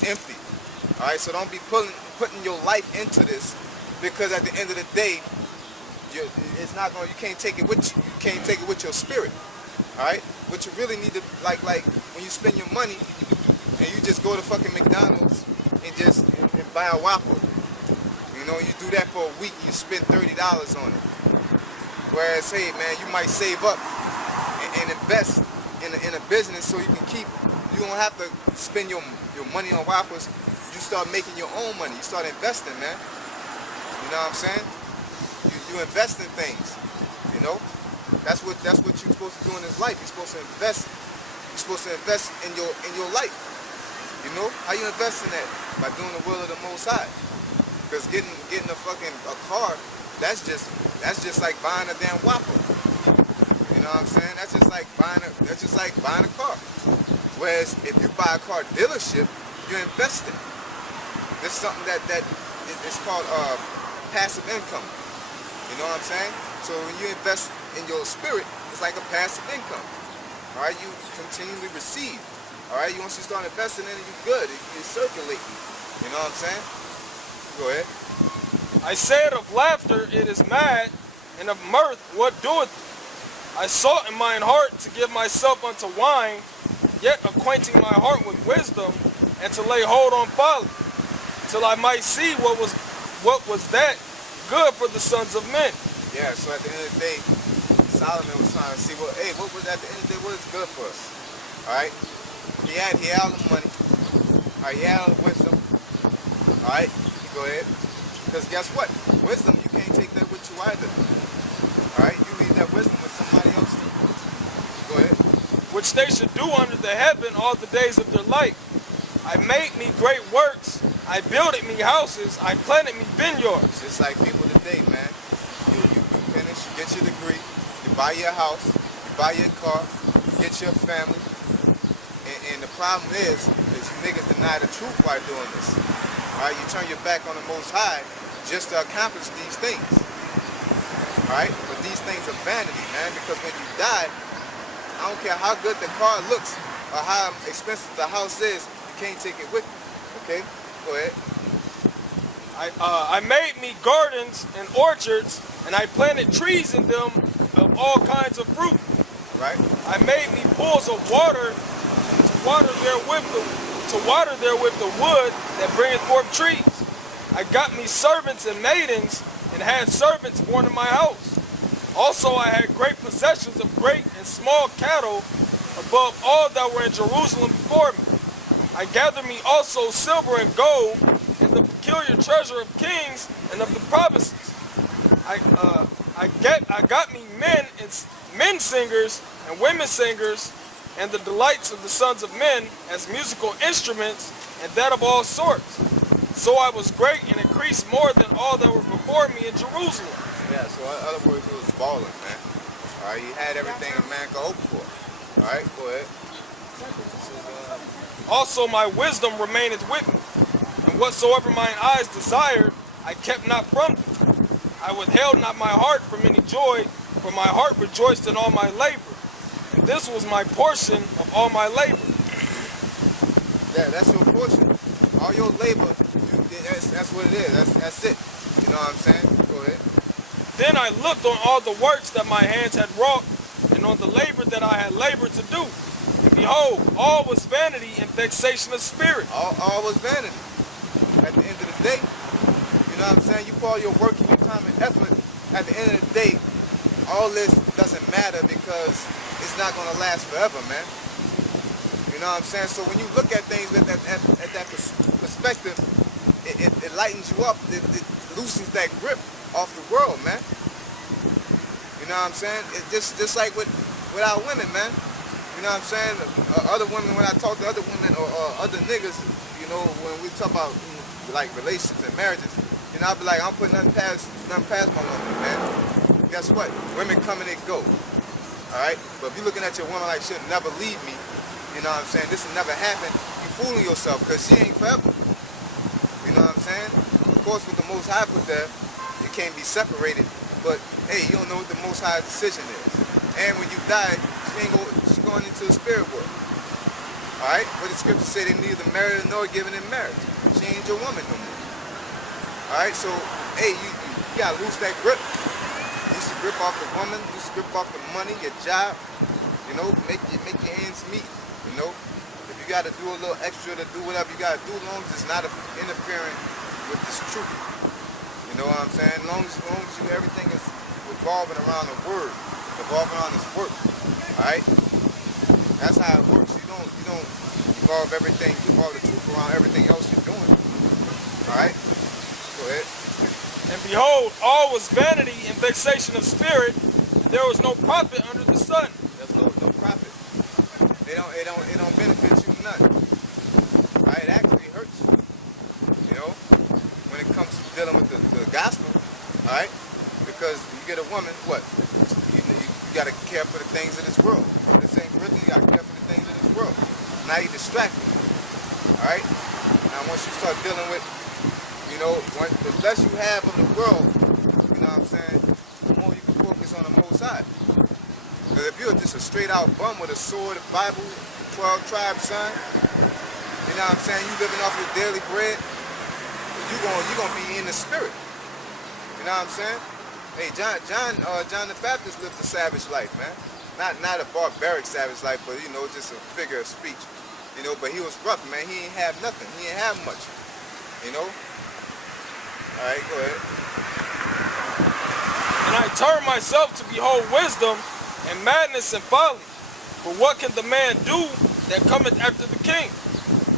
it's empty. All right, so don't be putting your life into this, because at the end of the day, it's not going. You can't take it with you. You can't take it with your spirit. All right, what you really need to like when you spend your money and you just go to fucking McDonald's and just and buy a Whopper. You know, you do that for a week, you spend $30 on it. Whereas, hey man, you might save up and invest in a business so you can keep. You don't have to spend your money on Whoppers. You start making your own money. You start investing, man. You know what I'm saying? You invest in things. You know, that's what you're supposed to do in this life. You're supposed to invest. You're supposed to invest in your life. You know, how you invest in that? By doing the will of the Most High. Because getting a car, that's just like buying a damn Whopper. You know what I'm saying? That's just like buying a car. Whereas if you buy a car dealership, you're investing. This is something that it's called passive income. You know what I'm saying? So when you invest in your spirit, it's like a passive income. All right, you continually receive. All right, once you start investing in it, you're good. You're circulating. You know what I'm saying? Go ahead. I said of laughter, it is mad, and of mirth, what doeth it? I sought in mine heart to give myself unto wine, yet acquainting my heart with wisdom, and to lay hold on folly, till I might see what was that good for the sons of men. Yeah, so at the end of the day, Solomon was trying to see what was at the end of the day, what is good for us. Alright? He had all the money. Alright, he had all the wisdom. Alright, go ahead. Because guess what? Wisdom, you can't take that with you either. Alright, you leave that wisdom with somebody else. Go ahead. Which they should do under the heaven all the days of their life. I made me great works. I builded me houses. I planted me vineyards. Just like people today, man. You finish, you get your degree, you buy your house, you buy your car, you get your family. And the problem is you niggas deny the truth while doing this. Alright, you turn your back on the Most High just to accomplish these things. Alright? But these things are vanity, man, because when you die, I don't care how good the car looks or how expensive the house is, you can't take it with you. Okay? Go ahead. I made me gardens and orchards, and I planted trees in them of all kinds of fruit. Right? I made me pools of water to water therewith the wood that bringeth forth trees. I got me servants and maidens, and had servants born in my house. Also I had great possessions of great and small cattle, above all that were in Jerusalem before me. I gathered me also silver and gold, and the peculiar treasure of kings and of the provinces. I got me men singers and women singers, and the delights of the sons of men as musical instruments, and that of all sorts. So I was great and increased more than all that were before me in Jerusalem. Yeah, so in other words, it was balling, man. All right, you had everything a man could hope for. All right, go ahead. Also my wisdom remaineth with me, and whatsoever mine eyes desired, I kept not from thee. I withheld not my heart from any joy, for my heart rejoiced in all my labor. And this was my portion of all my labor. Yeah, that's your portion. All your labor, that's what it is. That's it. You know what I'm saying? Go ahead. Then I looked on all the works that my hands had wrought, and on the labor that I had labored to do. And behold, all was vanity and vexation of spirit. All was vanity. At the end of the day, you know what I'm saying? You put all your work and your time and effort. At the end of the day, all this doesn't matter because it's not going to last forever, man. You know what I'm saying? So when you look at things at that perspective, it lightens you up. It loosens that grip off the world, man. You know what I'm saying? It just like with our women, man. You know what I'm saying? Other women, when I talk to other women or other niggas, you know, when we talk about like relationships and marriages, you know, I'll be like, I'm putting nothing past my woman, man. Guess what? Women come and they go. All right? But if you're looking at your woman like she'll never leave me, you know what I'm saying? This will never happen. You're fooling yourself because she ain't forever. You know what I'm saying? Of course, with the Most High put there, it can't be separated. But hey, you don't know what the Most High's decision is. And when you die, she's going into the spirit world. All right? What the scripture said, they neither married nor given in marriage. She ain't your woman no more. All right? So, hey, you got to lose that grip. Lose the grip off the woman. Lose the grip off the money, your job. You know, make your ends meet. You know? If you got to do a little extra to do whatever you got to do, as long as it's not interfering with this truth. You know what I'm saying? As long as you, everything is revolving around the word, revolving around this work. All right? That's how it works. You don't evolve the truth around everything else you're doing. All right? Go ahead. And behold, all was vanity and vexation of spirit. There was no profit under the sun. There's no profit. It don't benefit you none. All right? It actually hurts you. You know, when it comes to dealing with the gospel. All right? Because you get a woman, what? You got to care for the things of this world. The same Corinthians, you got to care for the things of this world. Now you're distracted. All right? Now once you start dealing with, you know, the less you have of the world, you know what I'm saying, the more you can focus on the Most High. Because if you're just a straight out bum with a sword, a Bible, 12 tribes, son, you know what I'm saying, you living off your daily bread, you're gonna be in the spirit. You know what I'm saying? Hey, John the Baptist lived a savage life, man. Not a barbaric savage life, but, you know, just a figure of speech. You know, but he was rough, man. He ain't have nothing. He ain't have much. You know? All right, go ahead. And I turned myself to behold wisdom and madness and folly. For what can the man do that cometh after the king?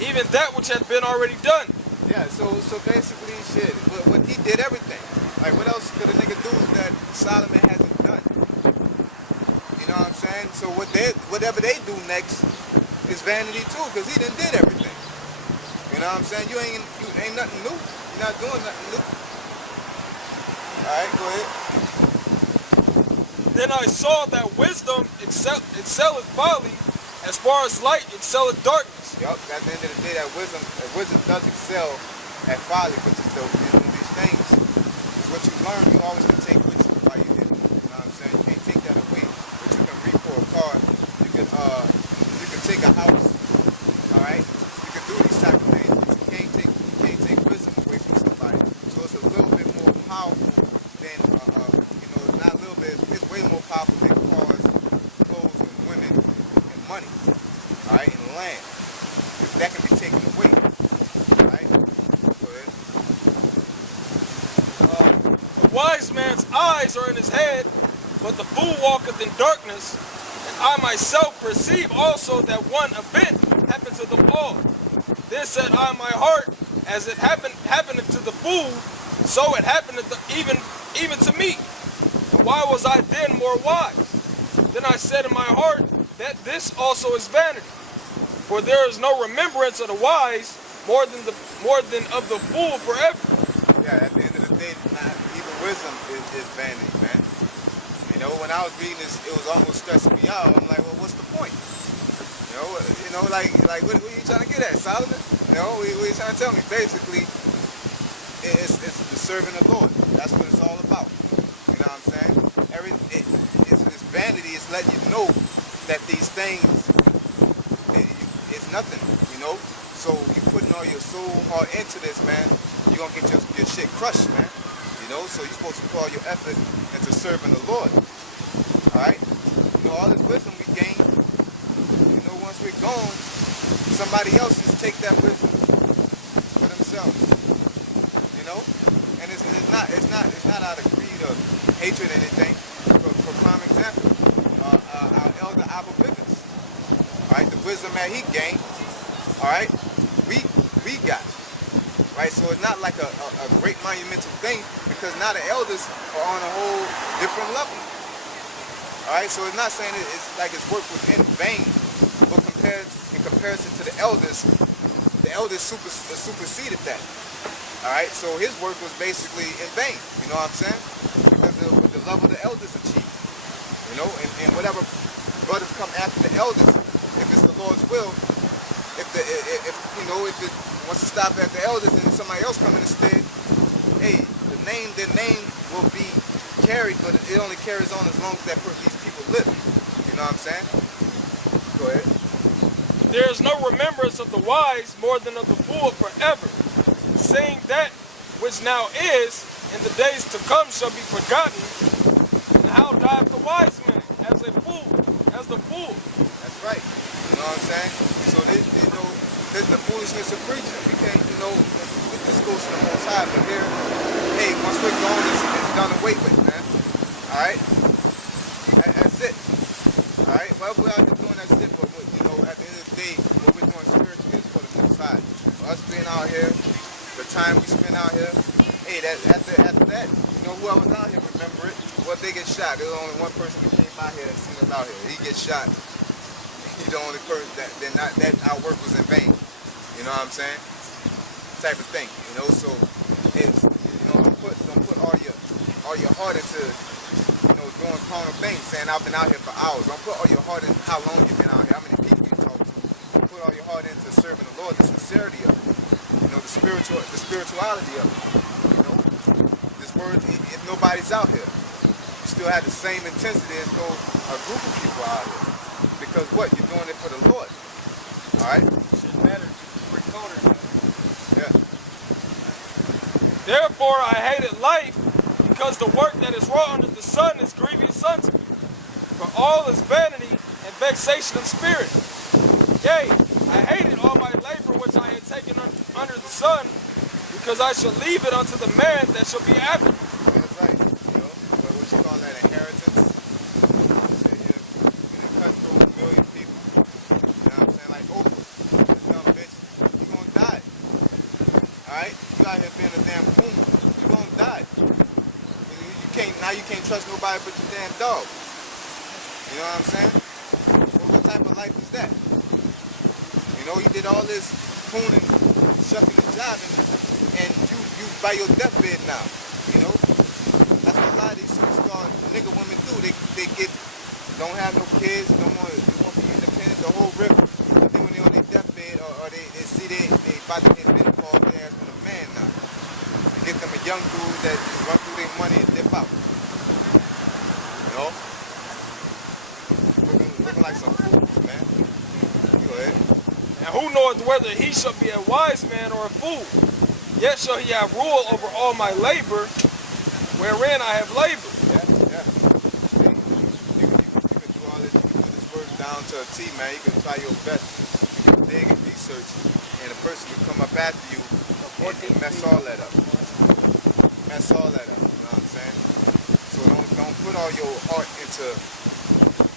Even that which hath been already done. Yeah, so basically, shit, when he did everything. Like, what else could a nigga do that Solomon hasn't done? You know what I'm saying? So whatever they do next is vanity too, because he done did everything. You know what I'm saying? You ain't nothing new. You're not doing nothing new. All right, go ahead. Then I saw that wisdom excelleth folly, as far as light excelleth darkness. Yup, at the end of the day, that wisdom does excel at folly, which is these things. It's what you learn, you always can take with you while you're here. You know what I'm saying? You can't take that away, but you can repo a car. You can take a house. All right, you can do these type of things, but you can't take wisdom away from somebody. So it's a little bit more powerful than it's not a little bit. It's way more powerful than cars, clothes, and women, and money. All right, and land. That can be taken away. Right? Go ahead. The wise man's eyes are in his head, but the fool walketh in darkness. And I myself perceive also that one event happened to them all. Then said I in my heart, as it happened to the fool, so it happened even to me. And why was I then more wise? Then I said in my heart that this also is vanity. For there is no remembrance of the wise more than of the fool forever. Yeah, at the end of the day, even wisdom is vanity, man. You know, when I was reading this, it was almost stressing me out. I'm like, well, what's the point? You know, like what are you trying to get at, Solomon? You know, what are you trying to tell me? Basically, it's the serving the Lord. That's what it's all about. You know what I'm saying? It's vanity. It's letting you know that these things, it's nothing, you know? So you putting all your soul, heart into this, man, you're going to get your shit crushed, man. You know? So you're supposed to put all your effort into serving the Lord. All right? You know, all this wisdom we gain, you know, once we're gone, somebody else just take that wisdom for themselves. You know? And it's not out of greed or hatred or anything. For prime example, our elder Abba Bivens. All right, the wisdom that he gained, all right, we got, right? So it's not like a great monumental thing, because now the elders are on a whole different level. All right, so it's not saying it's like his work was in vain, but in comparison to the elders superseded that. All right, so his work was basically in vain. You know what I'm saying? Because of the level the elders achieved. You know, and whatever brothers come after the elders, if it's the Lord's will, if it wants to stop at the elders and somebody else come in instead, hey, their name will be carried, but it only carries on as long as these people live. You know what I'm saying? Go ahead. There is no remembrance of the wise more than of the fool forever. Seeing that which now is, in the days to come shall be forgotten. And how dieth the wise man? As a fool, as the fool. That's right. You know what I'm saying? So this is the foolishness of preaching. We can't, this goes to the Most High, but here, hey, once we're gone, it's done away with, man. All right? That's it. All right? Well, we're out here doing that shit, but, at the end of the day, what we're doing spiritually is for the Most High. For us being out here, the time we spend out here, hey, after that, whoever's out here, remember it. What if they get shot? There's only one person who came by here and seen us out here. He gets shot. He's the only person that our work was in vain. You know what I'm saying? Type of thing. So it's don't put all your heart into doing carnal things, saying I've been out here for hours. Don't put all your heart in how long you've been out here, how many people you talk to. Don't put all your heart into serving the Lord, the sincerity of it. The spirituality of it. This word, if nobody's out here, you still have the same intensity as though a group of people are out here. Because what? You're doing it for the Lord. Alright? Shouldn't matter. Yeah. Therefore I hated life, because the work that is wrought under the sun is grievous unto me. For all is vanity and vexation of spirit. Yea, I hated all my labor which I had taken under the sun, because I shall leave it unto the man that shall be after me. That's right. But what you call that, inheritance? You cut through a million people. You know what I'm saying? Like Oprah. This dumb bitch, you gonna die. Alright? You out here being a damn coon. You gonna die. You can't trust nobody but your damn dog. You know what I'm saying? What type of life is that? You did all this cooning, shucking and jiving, and you by your deathbed now. That's what a lot of these superstar nigga women do. They don't have no kids, they want to be independent, the whole rip. But then when they're on their deathbed or they see they about to hit menopause, they ask for a man now. Get them a young dude that run through their money and dip out. Looking like some fools, man. Go ahead. And who knoweth whether he shall be a wise man or a fool? Yet shall he have rule over all my labor, wherein I have labored. Yeah. You can do all this. You can put this word down to a T, man. You can try your best. You can dig and research, and a person will come up after you and mess all that up. Mess all that up. You know what I'm saying? So don't put all your heart into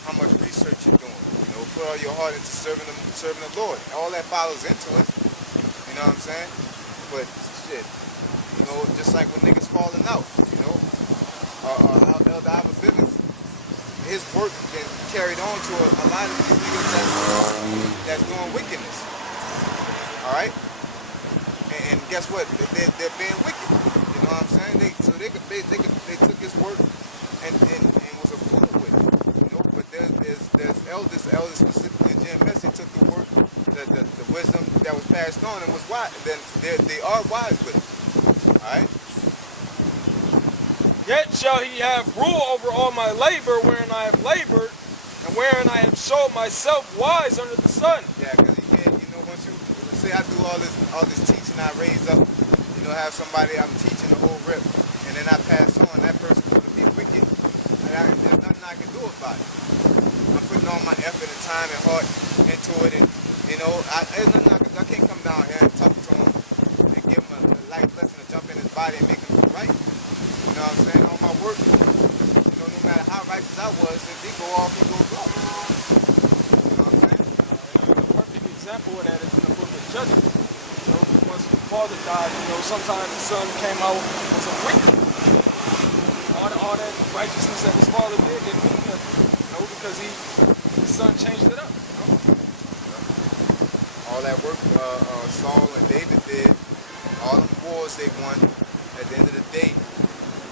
how much research you're doing. Put all your heart into serving the Lord. All that follows into it. You know what I'm saying? But shit, just like when niggas falling out, Elder Alva Bivens, his work been carried on to a lot of these niggas that's doing wickedness. All right? And guess what? They're being wicked. You know what I'm saying? They took his work and was a fool with it. But there's elders specifically Jim Messi took the work, the wisdom that was passed on and was wise. Then they are wise with it. Alright? Yet shall he have rule over all my labor, wherein I have labored, and wherein I have showed myself wise under the sun. Yeah, because you can't, once you say I do all this teaching, I raise up, have somebody I'm teaching the whole rip, and then I pass on, that person going to be wicked, and there's nothing I can do about it. I'm putting all my effort and time and heart into it, and there's nothing I can't come down here and talk to him and give him a life lesson to jump in his body and make him do right. You know what I'm saying? All my work, no matter how righteous I was, if he go off, he goes off. You know what I'm saying? A perfect example of that is in the book of Judges. Once the father died, sometimes the son came out was a wicked. All that righteousness that his father did didn't mean nothing. Because his son changed it up. All that work Saul and David did, all the wars they won, at the end of the day,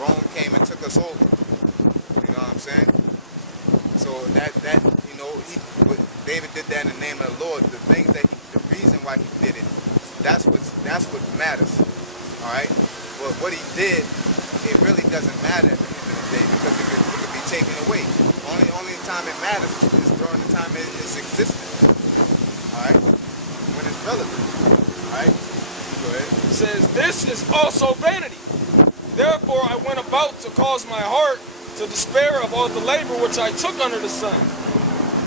Rome came and took us over. You know what I'm saying? So David did that in the name of the Lord. The reason why he did it, that's what matters. All right. But what he did, it really doesn't matter at the end of the day because it could be taken away. Only time it matters is during the time it's existing. All right? When it's relevant, all right? Go ahead. It says, this is also vanity. Therefore I went about to cause my heart to despair of all the labor which I took under the sun.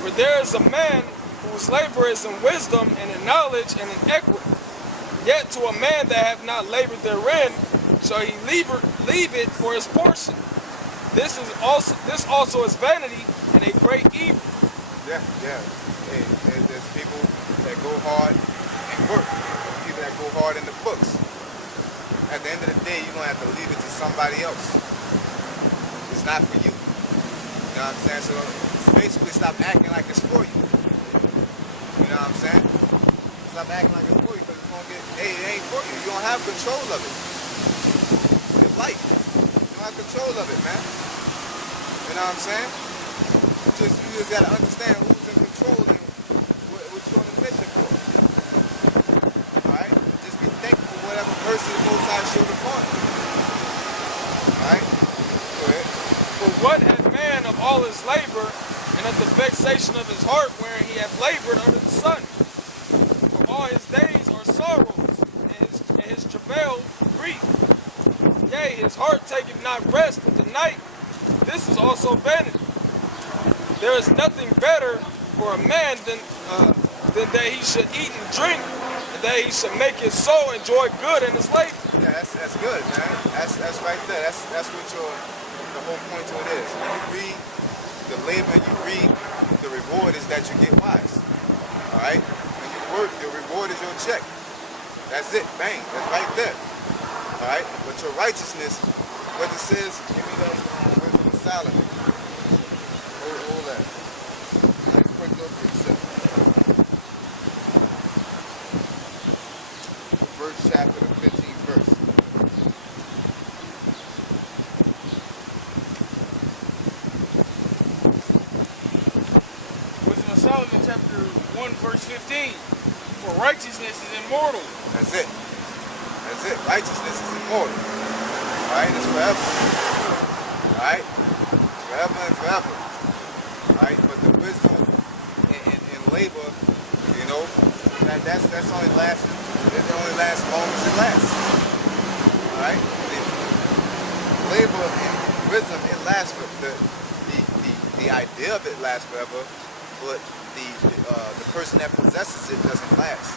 For there is a man whose labor is in wisdom and in knowledge and in equity. Yet to a man that hath not labored therein shall he leave it for his portion. This also is vanity and a great evil. Yeah, yeah. Hey, there's people that go hard and work. There's people that go hard in the books. At the end of the day, you're going to have to leave it to somebody else. It's not for you. You know what I'm saying? So basically stop acting like it's for you. You know what I'm saying? Stop acting like it's for you because it's going to get, hey, it ain't for you. You don't have control of it. Your life. You don't have control of it, man. You know what I'm saying? You just got to understand who's in control and what you're on a mission for. Alright? Just be thankful for whatever mercy the Most High showed upon you. Alright? Go ahead. For what hath man of all his labor, and of the vexation of his heart wherein he hath labored under the sun? For all his days are sorrows, and his travail grief. Yea, his heart taketh not rest in the night. This is also vanity. There is nothing better for a man than that he should eat and drink, and that he should make his soul enjoy good in his labor. Yeah, that's good, man. That's right there. That's what the whole point to it is. When you read the labor, you read the reward is that you get wise. Alright? When you work, the reward is your check. That's it. Bang. That's right there. Alright? But your righteousness, what it says, give me that wisdom of Solomon. Hold that. Nice quick little precept. First chapter, the 15th verse. Wisdom of Solomon, chapter 1, verse 15. For righteousness is immortal. That's it. That's it. Righteousness is immortal. Alright? It's forever. Alright? Forever and forever. Alright? But the wisdom in labor, you know, that's only lasts. It only lasts as long as it lasts. Alright? Labor and wisdom, it lasts for the idea of it lasts forever, but the person that possesses it doesn't last.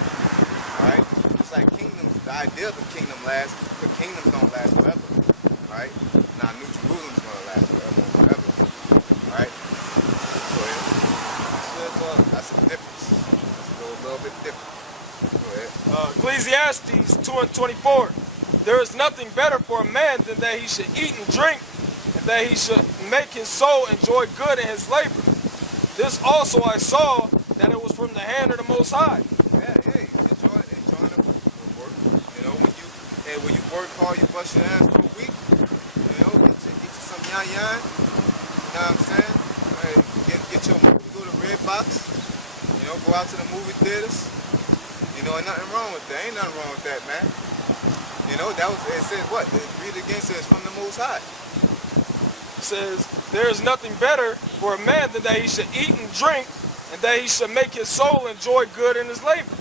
Alright? Just like kingdoms, the idea of the kingdom lasts, but kingdoms don't last forever. Alright? Now New Jerusalem's gonna last forever and forever. Alright? Go ahead. That's a difference. It's a little bit different. Go ahead. Ecclesiastes 2:24. There is nothing better for a man than that he should eat and drink, and that he should make his soul enjoy good in his labor. This also I saw, that it was from the hand of the Most High. Yeah, enjoying the work. You know, when you work hard, you bust your ass for a week. You know, get you some yan. You know what I'm saying? Hey, get your movie, go to Redbox. You know, go out to the movie theaters. You know, ain't nothing wrong with that. Ain't nothing wrong with that, man. You know, it says what? Read it again, says from the Most High. It says, there is nothing better for a man than that he should eat and drink, and that he should make his soul enjoy good in his labor.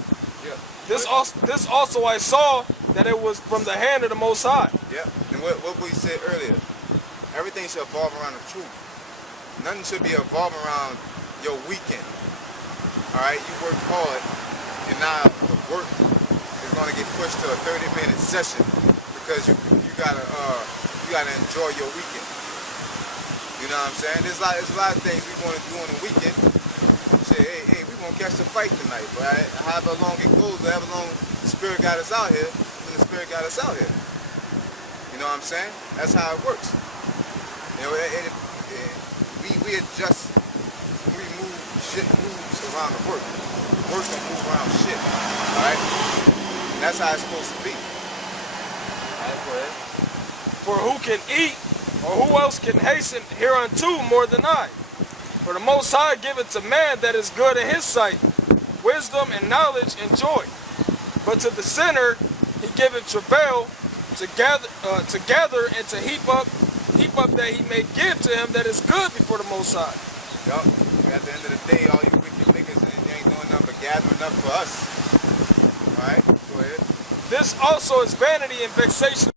Yeah. This also I saw, that it was from the hand of the Most High. Yeah. And what we said earlier, everything should evolve around the truth. Nothing should be evolving around your weekend. All right, you work hard, and now the work is going to get pushed to a 30-minute session because you gotta enjoy your weekend. You know what I'm saying? There's a lot of things we want to do on the weekend. Say, hey, we want to catch the fight tonight, but however long it goes, however long the Spirit got us out here, then the Spirit got us out here. You know what I'm saying? That's how it works. You know, we adjust, we move, shit moves around the work. Work don't move around shit. Alright? That's how it's supposed to be. Alright, go ahead. For who can eat, or who else can hasten hereunto more than I? For the Most High giveth to man that is good in his sight, wisdom and knowledge and joy. But to the sinner he giveth travail to gather and to heap up that he may give to him that is good before the Most High. Yup. At the end of the day, all you wicked niggas, you ain't doing nothing but gathering up for us. All right, go ahead. This also is vanity and vexation